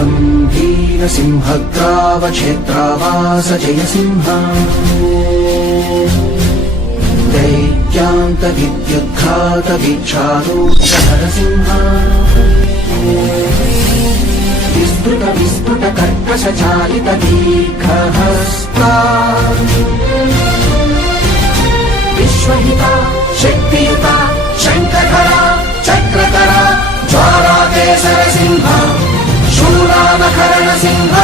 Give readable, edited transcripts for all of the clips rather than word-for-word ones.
वीरसिंहग्रावक्षेत्रावास जय सिंह दैत्यान्तविद्युद्घातवीक्षारूढ नरसिंह विस्फुट कर्कशचालित दीर्घहस्ता विश्वहिता शक्तियुता शङ्खधरा चक्रधरा ज्वालाकेसर सिंह शूलानकरण सिंह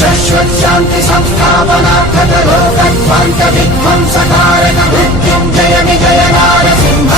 शाश्वत शांति संस्थापनार्थक लोकध्वंस विध्वंसकारक मृत्युंजय विजय नारसिंह